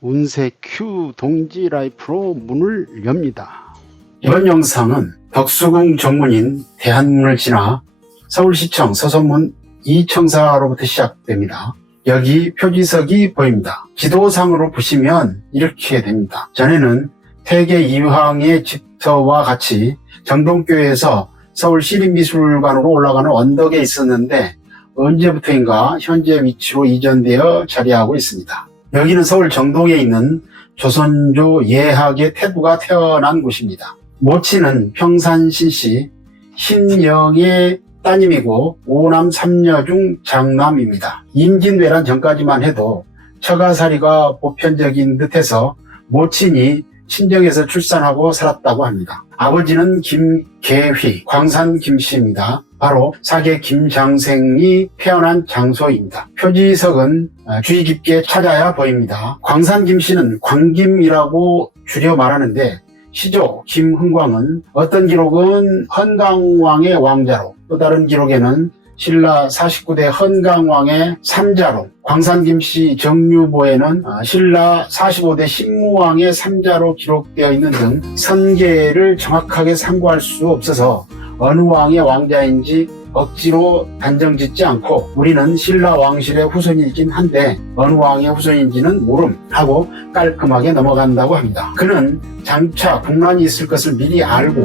운세 Q 동지 라이프로 문을 엽니다. 이번 영상은 덕수궁 정문인 대한문을 지나 서울시청 서소문 2청사로부터 시작됩니다. 여기 표지석이 보입니다. 지도상으로 보시면 이렇게 됩니다. 전에는 태계 이황의 집터와 같이 정동교에서 서울시립미술관으로 올라가는 언덕에 있었는데 언제부터인가 현재 위치로 이전되어 자리하고 있습니다. 여기는 서울 정동에 있는 조선조 예학의 태부가 태어난 곳입니다. 모친은 평산신씨 신영의 따님이고 5남 3녀 중 장남입니다. 임진왜란 전까지만 해도 처가살이가 보편적인 듯해서 모친이 친정에서 출산하고 살았다고 합니다. 아버지는 김계휘, 광산 김씨입니다. 바로 사계 김장생이 태어난 장소입니다. 표지석은 주의 깊게 찾아야 보입니다. 광산 김씨는 광김이라고 줄여 말하는데 시조 김흥광은 어떤 기록은 헌강왕의 왕자로, 또 다른 기록에는 신라 49대 헌강왕의 삼자로, 광산 김씨 정류보에는 신라 45대 신무왕의 삼자로 기록되어 있는 등 선계를 정확하게 상고할 수 없어서 어느 왕의 왕자인지 억지로 단정짓지 않고 우리는 신라 왕실의 후손이긴 한데 어느 왕의 후손인지는 모름 하고 깔끔하게 넘어간다고 합니다. 그는 장차 국난이 있을 것을 미리 알고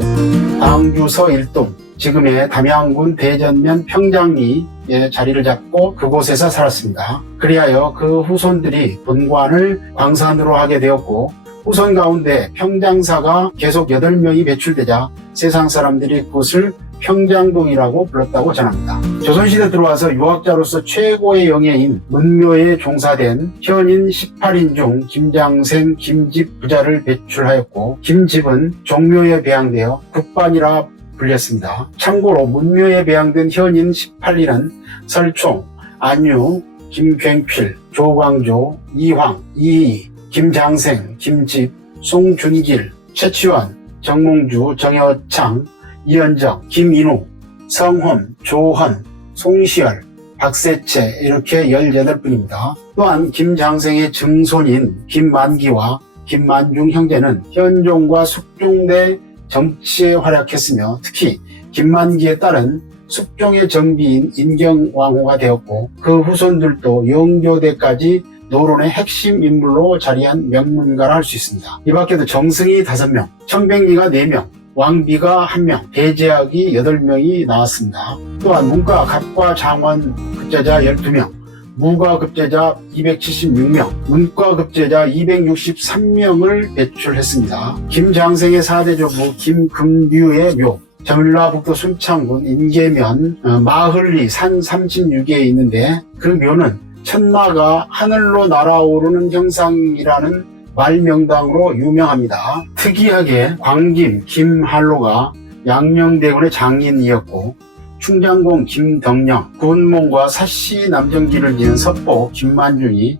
광주 서일동, 지금의 담양군 대전면 평장리에 자리를 잡고 그곳에서 살았습니다. 그리하여 그 후손들이 본관을 광산으로 하게 되었고 후손 가운데 평장사가 계속 8명이 배출되자 세상 사람들이 그것을 평장동이라고 불렀다고 전합니다. 조선시대 들어와서 유학자로서 최고의 영예인 문묘에 종사된 현인 18인 중 김장생, 김집 부자를 배출하였고 김집은 종묘에 배양되어 국반이라 불렸습니다. 참고로 문묘에 배양된 현인 18인은 설총, 안유, 김굉필, 조광조, 이황, 이희, 김장생, 김집, 송준길, 최치원, 정몽주, 정여창, 이현정, 김인우, 성훈, 조헌, 송시열, 박세채 이렇게 18분입니다. 또한 김장생의 증손인 김만기와 김만중 형제는 현종과 숙종대 정치에 활약했으며 특히 김만기의 딸은 숙종의 정비인 인경왕후가 되었고 그 후손들도 영조대까지 노론의 핵심 인물로 자리한 명문가라 할 수 있습니다. 이 밖에도 정승이 5명, 청백리가 4명, 왕비가 1명, 대제학이 8명이 나왔습니다. 또한 문과 갑과 장원 급제자 12명, 무과 급제자 276명, 문과 급제자 263명을 배출했습니다. 김장생의 4대 조부 김금류의 묘, 전라북도 순창군 인계면 마흘리 산 36에 있는데 그 묘는 천마가 하늘로 날아오르는 형상이라는 말명당으로 유명합니다. 특이하게 광김 김한로가 양녕대군의 장인이었고 충장공 김덕령, 구운몽과 사씨 남정기를 지은 섭보 김만중이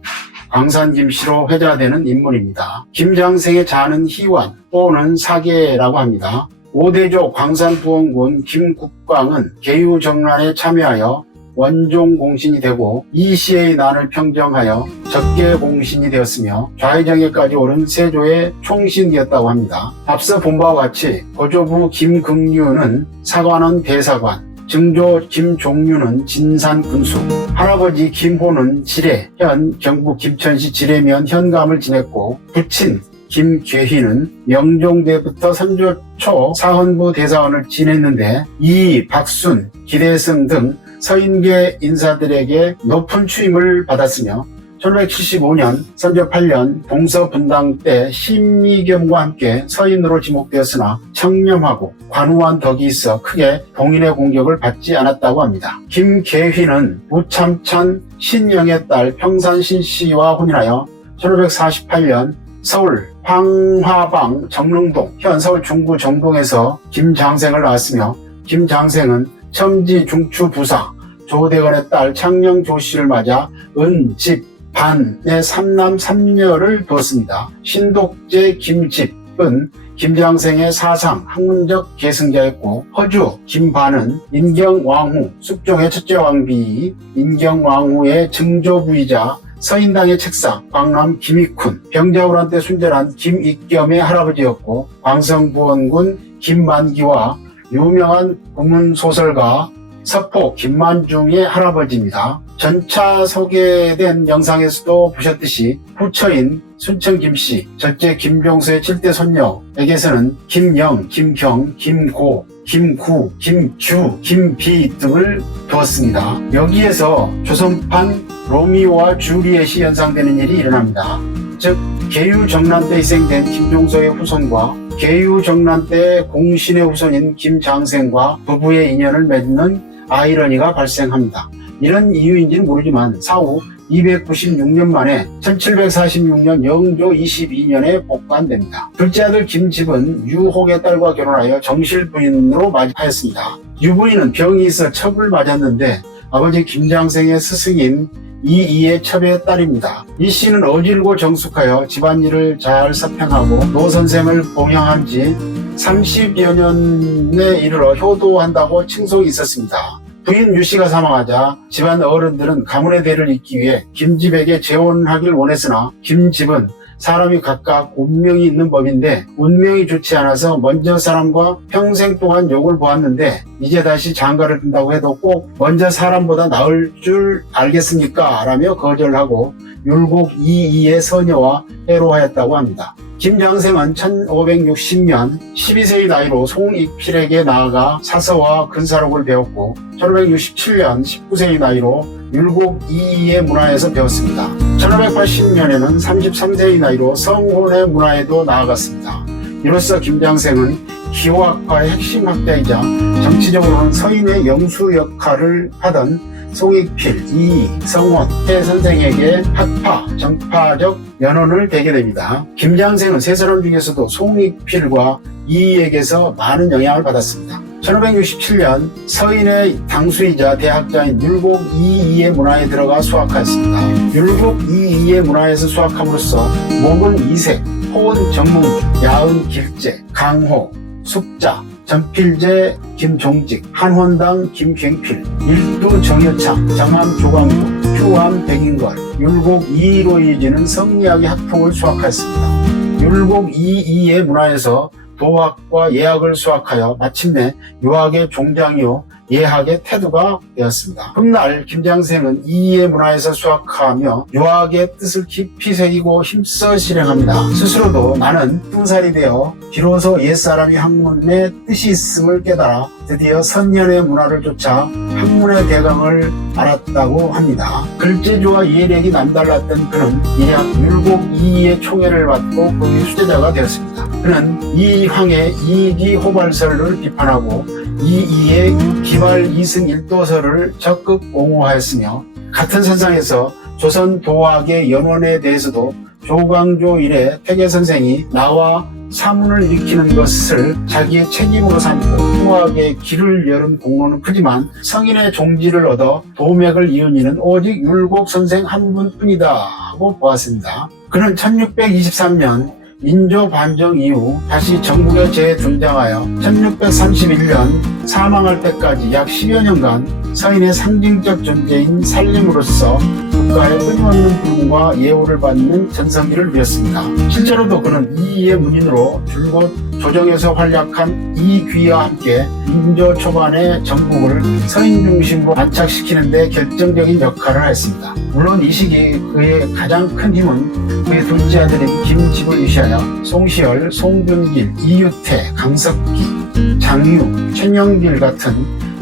광산 김씨로 회자되는 인물입니다. 김장생의 자는 희완 또는 사계라고 합니다. 5대조 광산부원군 김국광은 계유정란에 참여하여 원종공신이 되고 이시의 난을 평정하여 적계공신이 되었으며 좌의정예까지 오른 세조의 총신이었다고 합니다. 앞서 본 바와 같이 고조부 김금류는 사관원 대사관, 증조 김종류는 진산군수, 할아버지 김호는 지례, 현 경북 김천시 지례면 현감을 지냈고 부친 김계휘는 명종대부터 선조초 사헌부 대사원을 지냈는데 이 박순, 기대승 등 서인계 인사들에게 높은 추임을 받았으며 1575년 선조 8년 동서분당 때 신미겸과 함께 서인으로 지목되었으나 청렴하고 관우한 덕이 있어 크게 동인의 공격을 받지 않았다고 합니다. 김계휘는 우참찬 신영의 딸 평산신씨와 혼인하여 1548년 서울 황화방 정릉동 현 서울 중구 정동에서 김장생을 낳았으며 김장생은 첨지 중추 부사 조대건의 딸 창녕 조씨를 맞아 은, 집, 반의 3남 3녀를 두었습니다. 신독제 김집은 김장생의 사상 학문적 계승자였고 허주 김반은 인경왕후 숙종의 첫째 왕비 인경왕후의 증조부이자 서인당의 책상, 광남 김익훈, 병자호란 때 순전한 김익겸의 할아버지였고 광성부원군 김만기와 유명한 국문소설가 서포 김만중의 할아버지입니다. 전차 소개된 영상에서도 보셨듯이 후처인 순천 김씨, 첫째 김병수의 7대 손녀에게서는 김영, 김경, 김고, 김구, 김주, 김비 등을 두었습니다. 여기에서 조선판 로미오와 줄리엣이 연상되는 일이 일어납니다. 즉 계유정난 때 희생된 김종서의 후손과 계유정난 때 공신의 후손인 김장생과 부부의 인연을 맺는 아이러니가 발생합니다. 이런 이유인지는 모르지만 사후 296년 만에 1746년 영조 22년에 복관됩니다. 둘째 아들 김집은 유혹의 딸과 결혼하여 정실 부인으로 맞이하였습니다. 유부인은 병이 있어 첩을 맞았는데 아버지 김장생의 스승인 이이의 첩의 딸입니다. 이 씨는 어질고 정숙하여 집안일을 잘 사평하고 노 선생을 봉양한 지 30여 년에 이르러 효도한다고 칭송이 있었습니다. 부인 유씨가 사망하자 집안 어른들은 가문의 대를 잇기 위해 김집에게 재혼하길 원했으나 김집은 사람이 각각 운명이 있는 법인데 운명이 좋지 않아서 먼저 사람과 평생 동안 욕을 보았는데 이제 다시 장가를 든다고 해도 꼭 먼저 사람보다 나을 줄 알겠습니까? 라며 거절하고 율곡 이이의 서녀와 해로하였다고 합니다. 김장생은 1560년 12세의 나이로 송익필에게 나아가 사서와 근사록을 배웠고 1567년 19세의 나이로 율곡 이이의 문화에서 배웠습니다. 1580년에는 33세의 나이로 성혼의 문화에도 나아갔습니다. 이로써 김장생은 기호학파의 핵심 학자이자 정치적으로는 서인의 영수 역할을 하던 송익필, 이이, 성원, 해 선생에게 학파, 정파적 연원을 대게 됩니다. 김장생은 세 사람 중에서도 송익필과 이이에게서 많은 영향을 받았습니다. 1567년 서인의 당수이자 대학자인 율곡 이이의 문화에 들어가 수학하였습니다. 율곡 이이의 문화에서 수학함으로써 목은 이색, 호은 정몽주, 야은 길제, 강호, 숙자, 전필제 김종직, 한원당 김갱필, 일두 정여창, 정암 조광조, 휴암 백인걸, 율곡 이이로 이어지는 성리학의 학풍을 수학하였습니다. 율곡 이이의 문화에서 도학과 예학을 수학하여 마침내 유학의 종장이요 예학의 태도가 되었습니다. 훗날 김장생은 이이의 문화에서 수학하며 유학의 뜻을 깊이 새기고 힘써 실행합니다. 스스로도 나는 뚱살이 되어 비로소 옛사람이 학문의 뜻이 있음을 깨달아 드디어 선년의 문화를 쫓아 학문의 대강을 알았다고 합니다. 글재주와 예력이 남달랐던 그는 이약 율곡 이이의 총애를 받고 그 수제자가 되었습니다. 그는 이황의 이기 호발설을 비판하고 이이의 기발 이승 일도설을 적극 옹호하였으며 같은 선상에서 조선 도학의 연원에 대해서도 조광조 이래 퇴계 선생이 나와 사문을 익히는 것을 자기의 책임으로 삼고 후학의 길을 열은 공로는 크지만 성인의 종지를 얻어 도맥을 이은 이는 오직 율곡 선생 한 분뿐이다 하고 보았습니다. 그는 1623년 인조 반정 이후 다시 전국에 재등장하여 1631년 사망할 때까지 약 10여 년간 서인의 상징적 존재인 살림으로서 국가의 끊임없는 부름과 예우를 받는 전성기를 누렸습니다. 실제로도 그는 이이의 문인으로 줄곧 조정에서 활약한 이귀와 함께 인조 초반의 전국을 서인 중심으로 안착시키는 데 결정적인 역할을 했습니다. 물론 이 시기 그의 가장 큰 힘은 그의 둘째 아들인 김집을 위시하여 송시열, 송준길, 이유태, 강석기, 장유, 최명길 같은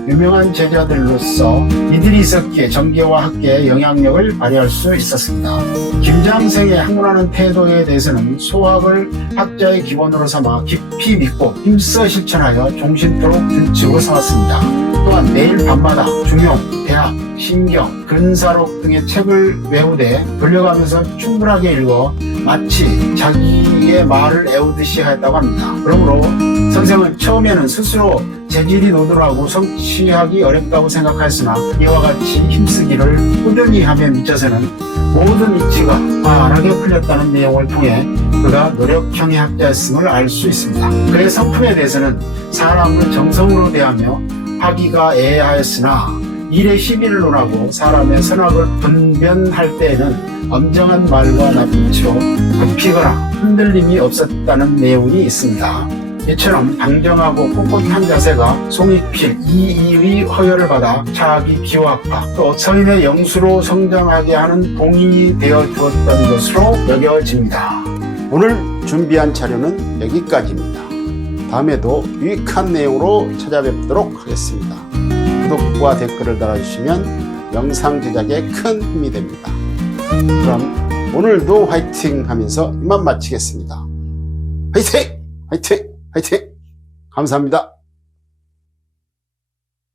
유명한 제자들로서 이들이 있었기에 정계와 학계에 영향력을 발휘할 수 있었습니다. 김장생의 학문하는 태도에 대해서는 수학을 학자의 기본으로 삼아 깊이 믿고 힘써 실천하여 종신토록 준칙으로 삼았습니다. 또한 매일 밤마다 중용, 대학, 신경, 근사록 등의 책을 외우되 돌려가면서 충분하게 읽어 마치 자기의 말을 애우듯이 하였다고 합니다. 그러므로 선생은 처음에는 스스로 재질이 노돌하고 성취하기 어렵다고 생각하였으나 이와 같이 힘쓰기를 꾸준히 하며 미쳐서는 모든 이치가 환하게 풀렸다는 내용을 통해 그가 노력형의 학자였음을 알 수 있습니다. 그의 성품에 대해서는 사람을 정성으로 대하며 하기가 애하였으나 일의 시비를 사람의 선악을 분별할 때에는 엄정한 말과 낯빛으로 굽히거나 흔들림이 없었다는 내용이 있습니다. 이처럼 당정하고 꿋꿋한 자세가 송익필, 이이의 허열을 받아 차기 기와과 또 서인의 영수로 성장하게 하는 동인이 되어 주었던 것으로 여겨집니다. 오늘 준비한 자료는 여기까지입니다. 다음에도 유익한 내용으로 찾아뵙도록 하겠습니다. 구독과 댓글을 달아주시면 영상 제작에 큰 힘이 됩니다. 그럼 오늘도 화이팅 하면서 이만 마치겠습니다. 화이팅! 화이팅! 화이팅! 감사합니다.